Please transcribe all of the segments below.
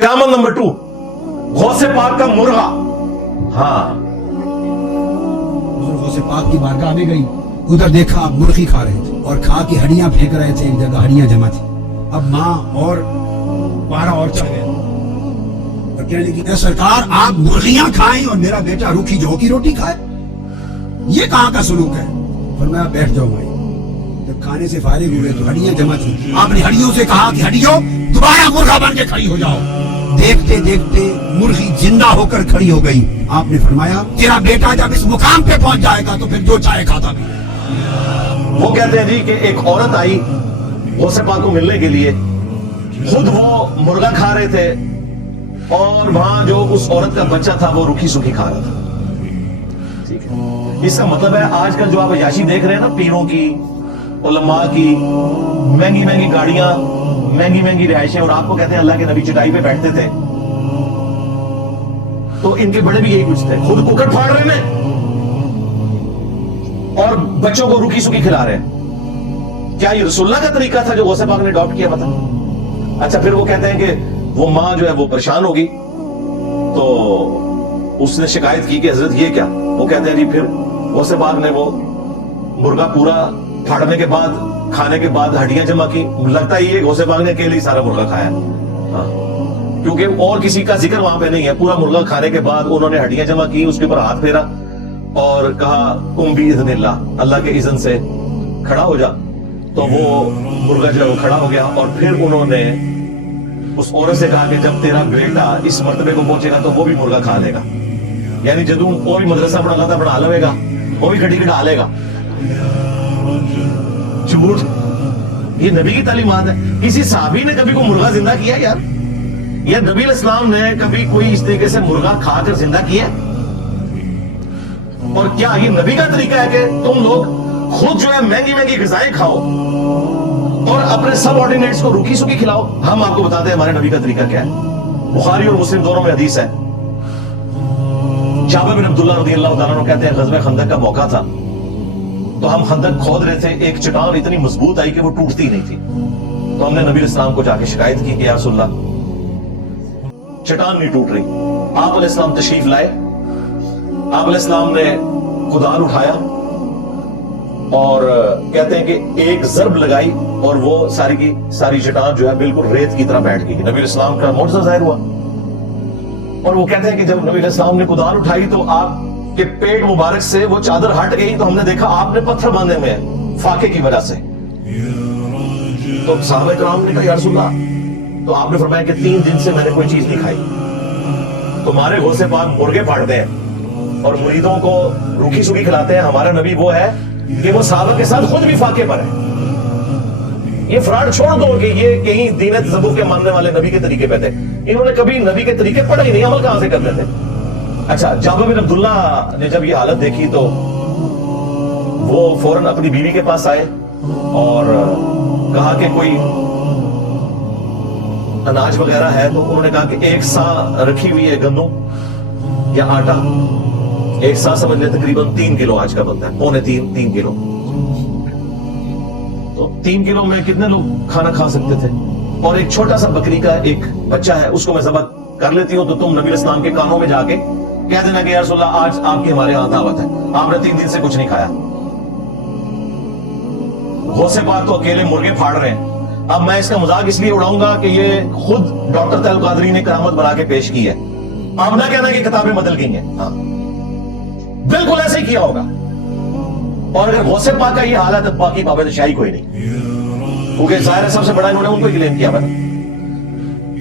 क़यामत नंबर 2, गौसे पाक का मुर्गा। हाँ, गौसे पाक की बारगाह में गई, उधर देखा मुर्गी खा रहे थे और खा की हड्डियां फेंक रहे थे, एक जगह हड्डियां जमा थी। अब माँ और 12 और चढ़ गए और कहने लगी, "ए सरकार, आप मुर्गियां खाएं और मेरा बेटा रूखी जौ की रोटी खाए, ये कहाँ का सलूक है?" फरमाया, "बैठ जाओ भाई।" जब खाने से फारिग हुए तो हड्डियां जमा थी। आपने हड्डियों से कहा कि हड्डियों दोबारा मुर्गा बन के खड़ी हो जाओ। देखते देखते मुर्गी जिंदा होकर खड़ी हो गई। आपने फरमाया, "तेरा बेटा जब इस मुकाम पे पहुंच जाएगा तो फिर जो चाहे खाता भी।" वो कहते हैं जी कि एक औरत आई गौसे पाक को मिलने के लिए, खुद वो मुर्गा खा रहे थे और वहां जो उस औरत का बच्चा था वो रूखी सूखी खा रहा था। ठीक है, इसका मतलब है आजकल जो आप अयाशी देख रहे हैं ना, पीरों की, उलमा की, महंगी महंगी गाड़ियां, महंगी महंगी रिहायशें, और आपको कहते हैं अल्लाह के नबी चटाई पे बैठते थे, तो इनके बड़े भी यही कुछ थे, खुद कुकट फाड़ रहे हैं और बच्चों को रूखी सूखी खिला रहे हैं। क्या ये रसूलुल्लाह का तरीका था जो गौसे पाक ने अडॉप्ट किया? बता। अच्छा, फिर वो कहते हैं कि वो माँ जो है वो परेशान होगी, तो उसने शिकायत की कि हजरत ये क्या? वो कहते हैं जी फिर गौसे पाक ने वो मुर्गा पूरा फाड़ने के बाद, खाने के बाद हड्डियां जमा की। लगता ही है गौसे पाक ने अकेले ही सारा मुर्गा खाया। हाँ, क्योंकि और किसी का जिक्र वहां पे नहीं है। पूरा मुर्गा खाने के बाद उन्होंने हड्डियां जमा की, उसके ऊपर हाथ फेरा और कहा, "कुम बिइज़्निल्लाह", अल्लाह के इज़्न से खड़ा हो जा। तो वो मुर्गा जो है वो खड़ा हो गया और फिर उन्होंने उस औरत से कहा कि जब तेरा बेटा इस मर्तबे को पहुंचेगा तो वो भी मुर्गा खा लेगा। यानी जदू वो भी मदरसा पढ़ा था, पढ़ा लेगा, वो भी खड़ी खड़ा लेगा। झूठ। ये नबी की तालीमात है। किसी साहबी ने कभी कोई मुर्गा जिंदा किया यार? या नबी इस्लाम ने कभी कोई इस तरीके से मुर्गा खाकर जिंदा किया? और क्या ये नबी का तरीका है कि तुम लोग खुद जो है महंगी महंगी ग़िज़ाएं खाओ और अपने सब ऑर्डिनेट्स को रूखी सूखी खिलाओ? हम आपको बताते हैं हमारे नबी का तरीका क्या है। बुखारी और मुस्लिम दोनों में हदीस है। जाबिर बिन अब्दुल्लाह रज़ियल्लाहु ताला अन्हु कहते हैं, ग़ज़वे खंदक का मौका था, तो हम खंदक खोद रहे थे, एक चट्टान इतनी मजबूत आई कि वो टूटती नहीं थी। तो हमने नबी इस्लाम को जाके शिकायत की कि या रसूलल्लाह, चट्टान नहीं टूट रही। आप अलैहिस्सलाम तशरीफ लाए, आप अलैहिस्सलाम ने कुदाल उठाया और कहते हैं कि एक ज़रब लगाई और वो सारी की सारी चट्टान जो है बिल्कुल रेत की तरह बैठ गई। नबी इस्लाम का मौजज़ा ज़ाहिर हुआ। और वो कहते हैं कि जब नबी इस्लाम ने कुदाल उठाई तो आप कि पेट मुबारक से वो चादर हट गई, तो हमने देखा आपने पत्थर बांधे हुए हैं फाके की वजह से। तो साहबे कराम ने कहा, या रसूलल्लाह, तो आपने फरमाया कि 3 दिन से मैंने कोई चीज नहीं खाई। तुम्हारे गौसे पाक मुर्गे फाड़ते हैं और मुरीदों को रूखी सूखी खिलाते हैं। हमारा नबी वो है कि वो साहबा के साथ खुद भी फाके पर है। ये फ्रॉड छोड़ दो कि ये कहीं दीन तज़व्वुफ़ के मानने वाले नबी के तरीके पे थे। इन्होंने कभी नबी के तरीके पढ़े ही नहीं, अमल कहां से करते थे? अच्छा, जाबिर बिन अब्दुल्लाह ने जब ये हालत देखी तो वो फौरन अपनी बीवी के पास आए और कहा कि कोई अनाज वगैरह है? तो उन्होंने कहा कि एक सा रखी हुई है गंदम या आटा। एक सा समझ ले तकरीबन 3 किलो आज का बनता है, पौने 3 किलो। तो 3 किलो में कितने लोग खाना खा सकते थे? और एक छोटा सा बकरी का एक बच्चा है, उसको मैं ज़बह कर लेती हूँ, तो तुम नबी इस्लाम के कानों में जाके कह देना कि या रसूलल्लाह, आज आपकी हमारे यहां दावत है, आपने 3 दिन से कुछ नहीं खाया। गौसे पाक तो अकेले मुर्गे फाड़ रहे हैं। अब मैं इसका मजाक इसलिए उड़ाऊंगा कि ये खुद डॉक्टर तैयब कादरी ने करामत बना के पेश की है। आप ना कहना कि किताबें बदल गई हैं। हाँ, बिल्कुल ऐसे ही किया होगा। और अगर गौसे पाक का ये हाल है तो बाकी पाबंद शाही कोई नहीं, क्योंकि जाहिर है सबसे बड़ा इन्होंने उनको क्लेम किया।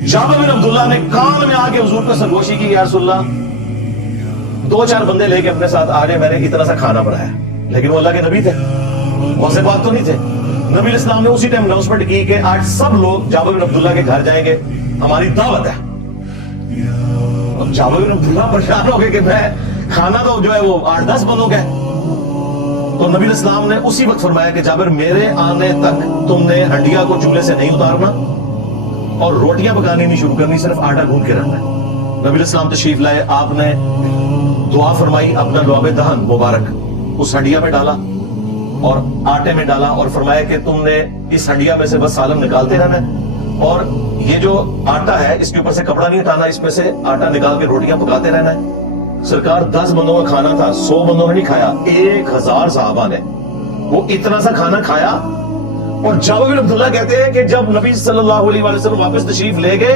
जाबिर बिन अब्दुल्लाह ने कान में आके हुजूर को सरगोशी की, या रसूलल्लाह, 2-4 बंदे लेके अपने साथ आ गए, मैंने इतना सा खाना बनाया। लेकिन वो अल्लाह के नबी थे, गौसे पाक तो नहीं थे। नबी इस्लाम ने उसी टाइम अनाउंसमेंट की कि आज सब लोग जाबिर बिन अब्दुल्लाह के घर जाएंगे, हमारी दावत है। अब जाबिर बिन अब्दुल्लाह परेशान हो गए कि मैं खाना तो जो है वो 8-10 बंदों का है। तो नबी इस्लाम ने उसी वक्त फरमाया कि जाबिर, मेरे आने तक तुमने हड्डियां को चूल्हे से नहीं उतारना और रोटियां पकानी नहीं शुरू करनी, सिर्फ आटा गूंद के रखना है। नबी इस्लाम तशरीफ लाए, आपने दुआ फरमाई, अपना लुआबे दहन मुबारक उस हड्डिया में डाला और आटे में डाला और फरमाया कि तुमने इस हड्डिया में से बस सालम निकालते रहना है اور یہ جو آٹا ہے اس کے اوپر سے کپڑا نہیں ہٹانا, اس میں سے آٹا نکال کے روٹیاں پکاتے رہنا ہے. سرکار 10 بندوں کا کھانا تھا, 100 بندوں نے نہیں کھایا, 1000 صحابہ نے وہ اتنا سا کھانا کھایا. اور جابر بن عبداللہ کہتے ہیں کہ جب نبی صلی اللہ علیہ وسلم واپس تشریف لے گئے,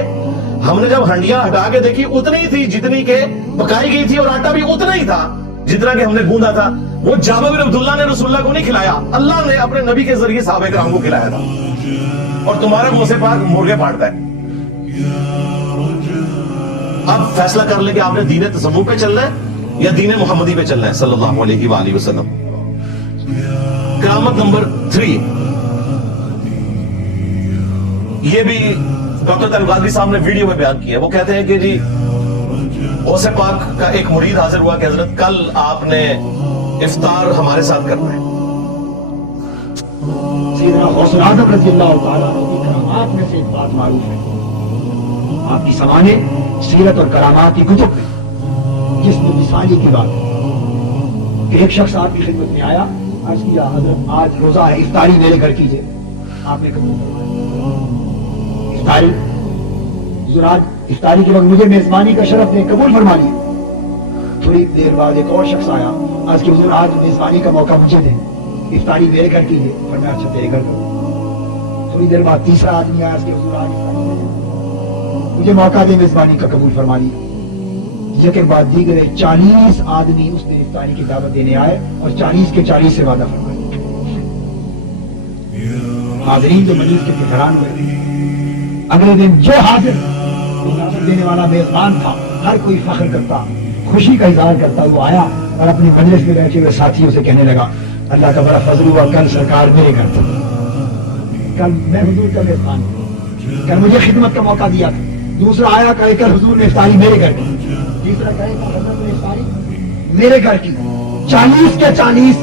ہم نے جب ہنڈیاں ہٹا کے دیکھی اتنی تھی جتنی کہ پکائی گئی تھی, اور آٹا بھی اتنا ہی تھا جتنا کہ ہم نے گوندا تھا. وہ جابر بن عبداللہ نے رسول اللہ کو نہیں کھلایا, اللہ نے اپنے نبی کے ذریعے صحابہ کرام کو کھلایا تھا. اور تمہارا منہ سے پاک مرغے پاڑتا ہے. اب فیصلہ کر لیں کہ آپ نے دین تصوف پہ چلنا ہے یا دین محمدی پہ چلنا ہے صلی اللہ علیہ وآلہ وسلم. کرامت نمبر 3, یہ بھی ڈاکٹر طیب القادری صاحب نے ویڈیو میں بیان کیا ہے. وہ کہتے ہیں کہ جی غوث پاک کا ایک مرید حاضر ہوا کہ حضرت کل آپ نے افطار ہمارے ساتھ کرنا ہے. سیدنا غوث العظم رضی اللہ تعالیٰ عنہ کی کرامات میں سے ایک بات معروف ہے. آپ کی سمانے سیرت اور کرامات کی کتب میں جس میں مثالی کی بات ہے کہ ایک شخص آپ کی خدمت میں آیا, عرض کیا حضرت آج روزہ ہے, افطاری میرے گھر کیجیے. آپ نے قبول فرمایا. افطاری حضور آج افطاری کے وقت مجھے میزبانی کا شرف نے قبول فرما لیا. تھوڑی دیر بعد ایک اور شخص آیا, آج کہ حضور آج میزبانی کا موقع مجھے دیں, افطاری میرے گھر کیجیے. فرمایا اچھا تیرے گھر کرو. تھوڑی دیر بعد تیسرا آدمی آیا, آج کہ حضور آج مجھے موقع دے میزبانی کا قبول فرما لیا. یک ایک بعد دیگر 40 آدمی اس دن افطاری کی دعوت دینے آئے اور 40 کے 40 سے وعدہ فرمایا. حاضرین جو مجلس کے حیران ہوئے. اگلے دن جو حاضر دعوت دینے والا میزبان تھا, ہر کوئی فخر کرتا, خوشی کا اظہار کرتا وہ آیا اور اپنی مجلس میں بیٹھے ہوئے ساتھیوں سے کہنے لگا اللہ کا بڑا فضل ہوا, کل سرکار میرے گھر تھا, کل میں حضور کا میزبان ہوں, کل مجھے خدمت کا موقع دیا تھا. دوسرا آیا کہے کل حضور نے افطاری میرے گھر کی, تیسرا کہے کل حضرت نے افطاری میرے گھر کی. 40 کے 40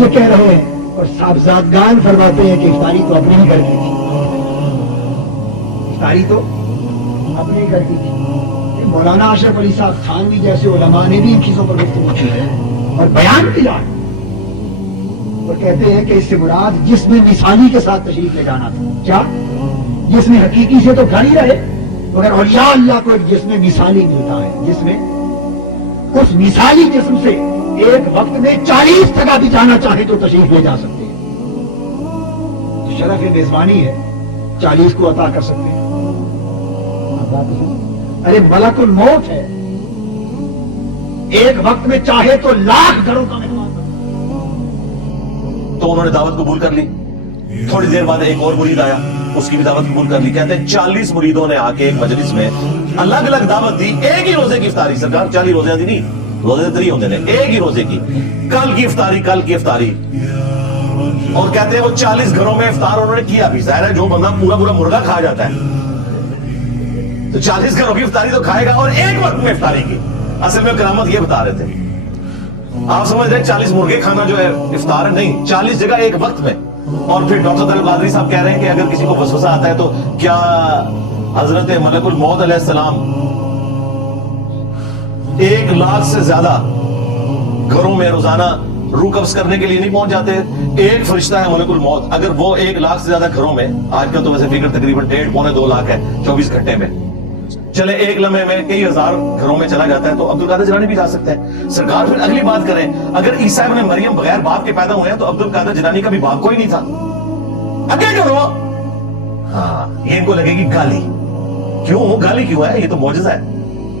یہ کہہ رہے ہیں اور صاحبزادگان فرماتے ہیں کہ افطاری تو اپنے ہی گھر کی تھی, افطاری تو اپنے ہی گھر کی تھی. مولانا اشرف علی صاحب تھانوی جیسے علماء نے بھی ان چیزوں پر گفتگو کی ہے اور بیان کیا ہے, اور کہتے ہیں کہ اس سے مراد جس میں مثالی کے ساتھ تشریف لے جانا تھا. کیا جس میں حقیقی سے تو گھر ہی رہے, مگر اولیاء اللہ کو ایک جسم مثالی ملتا ہے, جس میں اس مثالی جسم سے ایک وقت میں 40 جگہ بھی جانا چاہے تو تشریف لے جا سکتے ہیں. شرف میزبانی ہے, 40 کو عطا کر سکتے ہیں. ارے ملک الموت ہے, ایک وقت میں چاہے تو 1,00,000 گھروں کا مہمان. تو انہوں نے دعوت قبول کر لی. تھوڑی دیر بعد ایک اور مرید آیا, اس کی بھی دعوت قبول کر لی. کہتے ہیں 40 مریدوں نے آ کے ایک مجلس میں الگ الگ دعوت دی, ایک ہی روزے کی افطاری. سرکار 40 روزے دی نہیں, روزے 3 ہوتے ہیں, ایک ہی روزے کی, کل کی افطاری, کل کی افطاری. اور کہتے ہیں وہ 40 گھروں میں افطار انہوں نے کیا بھی. ظاہر ہے جو بندہ پورا پورا مرغا کھا جاتا ہے تو 40 گھروں کی افطاری تو کھائے گا, اور ایک وقت میں افطاری کی. اصل میں کرامت یہ بتا رہے تھے, آپ سمجھ رہے ہیں 40 مرغے کھانا جو ہے افطار ہے, نہیں, 40 جگہ ایک وقت میں. اور پھر ڈاکٹر طیب القادری صاحب کہہ رہے ہیں کہ اگر کسی کو وسوسہ آتا ہے تو کیا حضرت ملک الموت علیہ السلام 1,00,000 سے زیادہ گھروں میں روزانہ روح قبض کرنے کے لیے نہیں پہنچ جاتے؟ ایک فرشتہ ہے ملک الموت, اگر وہ 1,00,000 سے زیادہ گھروں میں, آج کل تو ویسے فکر تقریباً 1.5-2 لاکھ ہے 24 گھنٹے میں, چلے ایک لمحے میں کئی ہزار گھروں میں چلا جاتا ہے تو عبدالقادر جیلانی بھی جا سکتے ہیں. سرکار پھر اگلی بات کریں, اگر عیسیٰ ابن مریم بغیر باپ کے پیدا ہوئے ہیں تو عبدالقادر جیلانی کا بھی باپ کوئی نہیں تھا. اگے کرو. ہاں, یہ ان کو لگے گی گالی. کیوں گالی کیوں ہے؟ یہ تو معجزہ ہے.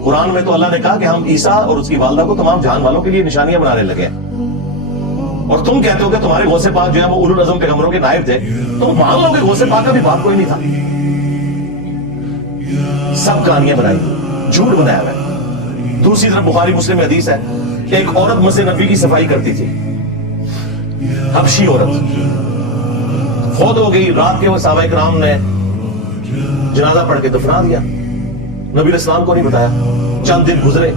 قرآن میں تو اللہ نے کہا کہ ہم عیسیٰ اور اس کی والدہ کو تمام جہان والوں کے لیے نشانیاں بنانے لگے ہیں. اور تم کہتے ہو کہ تمہارے غوث پاک جو ہے وہ اولو العزم پیغمبروں کے نائب تھے, تم مان لو کہ غوث پاک کا بھی باپ کوئی نہیں تھا. سب کہانیاں بنائی, جھوٹ بنایا ہوا ہے. دوسری طرف بخاری مسلم میں حدیث ہے, ایک عورت مسجد نبوی کی صفائی کرتی تھی, حبشی عورت فوت ہو گئی. رات کے وہ صحابہ کرام نے جنازہ پڑھ کے دفنا دیا, نبی علیہ السلام کو نہیں بتایا. چند دن گزرے,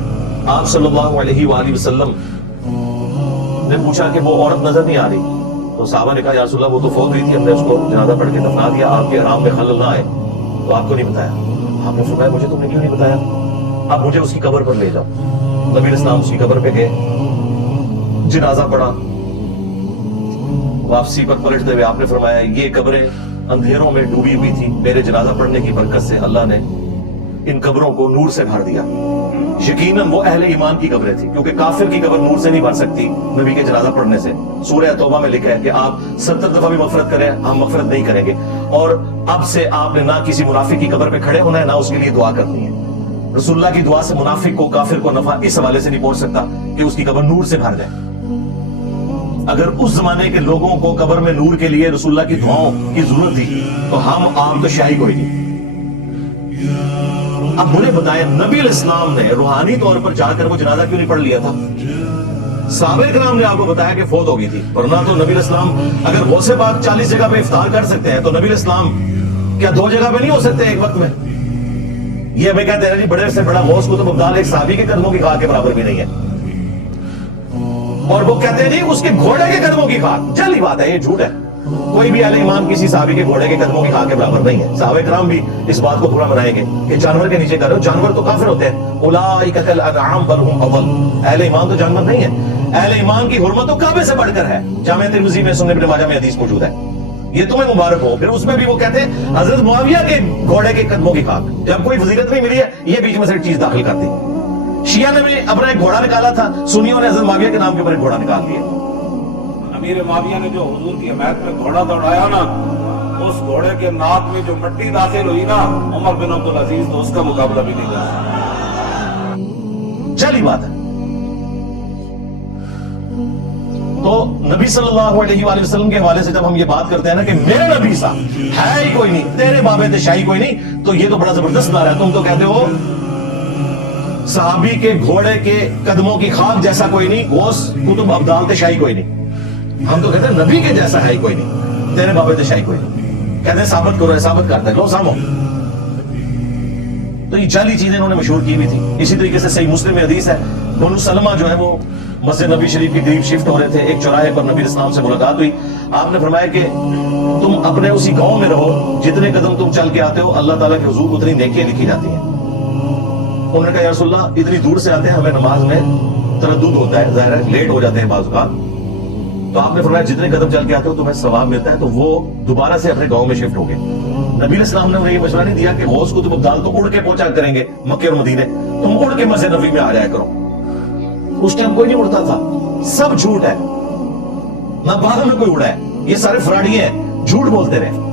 آپ صلی اللہ علیہ وآلہ وسلم نے پوچھا کہ وہ عورت نظر نہیں آ رہی, تو صحابہ نے کہا یا رسول اللہ وہ تو فوت ہوئی تھی, ہم نے اس کو جنازہ پڑھ کے دفنا دیا, آپ کے حرام میں خلل نہ آئے, تو آپ کو نہیں بتایا. آپ نے فرمایا مجھے تم نے کیوں نہیں بتایا, اب مجھے اس کی قبر پر لے جاؤ. نبی علیہ السلام اس کی قبر پہ گئے, جنازہ پڑھا, واپسی پر پلٹتے ہوئے آپ نے فرمایا یہ قبریں अंधेरों में डूबी हुई थी, मेरे जनाजा पढ़ने की बरकत से अल्लाह ने इन कब्रों को नूर से भर दिया। यकीनन वो अहले ईमान की कब्रें थी, क्योंकि काफिर की कब्र नूर से नहीं भर सकती नबी के जनाजा पढ़ने से। सूरह तौबा में लिखा है कि आप 70 दफा भी मगफरत करें, हम मगफरत नहीं करेंगे। और अब से आपने ना किसी मुनाफिक की कब्र पे खड़े होना है, ना उसके लिए दुआ करनी है। रसूलुल्लाह की दुआ से मुनाफिक को, काफिर को नफा इस हवाले से नहीं पहुंच सकता कि उसकी कब्र नूर से भर जाए। अगर उस जमाने के लोगों को कब्र में नूर के लिए रसूलुल्लाह की दुआओं की जरूरत थी, तो हम आम तो शाही कोई नहीं। अब मुझे बताएं, नबी इस्लाम ने रूहानी तौर पर जाकर वो जनाजा क्यों नहीं पढ़ लिया था? साहबे कराम ने आपको बताया कि फौत हो गई थी, वरना तो नबी इस्लाम अगर गौसे पाक 40 जगह पे इफ्तार कर सकते हैं, तो नबी इस्लाम क्या 2 जगह पे नहीं हो सकते एक वक्त में? ये हमें कहते हैं जी बड़े से बड़ा गौस कुतुब अब्दाल एक साहबी के कदमों की खाक के बराबर भी नहीं है। और वो कहते हैं जी उसके घोड़े के कदमों की खाक। जल्दी बात है, ये झूठ है। कोई भी अहले ईमान किसी साहबी के घोड़े के कदमों की खाक के बराबर नहीं है। साहबे कराम भी इस बात को पूरा मनाएंगे कि जानवर के नीचे करो, जानवर तो काफिर होते हैं। उलाइका कल अनआम बल हुम अदल। अहले ईमान तो जानवर नहीं है। अहले ईमान की हुर्मत तो काबे से बढ़कर है। जामे तिर्मिज़ी में, सुनन इब्न माजा में हदीस मौजूद है। ये तुम्हें मुबारक हो। फिर उसमें भी वो कहते हैं हजरत मुआविया के घोड़े के कदमों की खाक। जब कोई फजीलत नहीं मिली है, ये बीच में से चीज दाखिल कर दी। शिया ने भी अपना एक घोड़ा निकाला था, सुन्नियों ने हजरत मुआविया के नाम के ऊपर एक घोड़ा निकाल दिया। अमीर मुआविया ने जो हुजूर की हिमायत में घोड़ा दौड़ाया ना, उस घोड़े के नाक में जो मट्टी दाखिल हुई ना, उमर बिन अब्दुल अजीज तो उसका मुकाबला भी नहीं कर सकता। चली बात है। तो नबी सल्लल्लाहु अलैहि वसल्लम के हवाले से जब हम ये बात करते हैं ना कि मेरे नबी सा है ही कोई नहीं, तेरे बाबे थे शाही कोई नहीं, तो ये तो बड़ा जबरदस्त नारा है। तुम तो कहते हो सहाबी के घोड़े के कदमों की खाक जैसा कोई नहीं, गौस कुतुब अब्दाल थे शाही कोई नहीं। हम तो कहते हैं नबी के जैसा है ही कोई नहीं, तेरे बाबे थे शाही कोई नहीं। कहते हैं साबित करो, साबित करते हैं, लो सामो। तो ये जाली चीजें इन्होंने मशहूर की हुई थी। इसी तरीके से सही मुस्लिम में हदीस है, बनु सलमा जो है वो मस्जिद नबी शरीफ के करीब शिफ्ट हो रहे थे। एक चौराहे पर नबी इस्लाम से मुलाकात हुई। आपने फरमाया कि तुम अपने उसी गांव में रहो, जितने कदम तुम चल के आते हो अल्लाह ताला के हुजूर उतनी नेकियां लिखी जाती हैं। उन्होंने कहा या रसूलल्लाह, इतनी दूर से आते हैं, हमें नमाज में तरद्दुद होता है, ज़ाहिर है लेट हो जाते हैं बाज़ औक़ात। तो आपने फरमाया जितने कदम चल के आते हो तुम्हें सवाब मिलता है। तो वो दोबारा से अपने गांव में शिफ्ट हो गए। नबी इस्लाम ने उन्हें ये मशवरा नहीं दिया कि गौस कुतुब अब्दाल तो उड़ के पहुंचा करेंगे मक्के और मदीने, तुम उड़ के मस्जिद नबी में आ जाया करो। उस टाइम कोई नहीं उड़ता था, सब झूठ है, ना बाद में कोई उड़ा है। ये सारे फ्रॉडी हैं, झूठ बोलते रहे।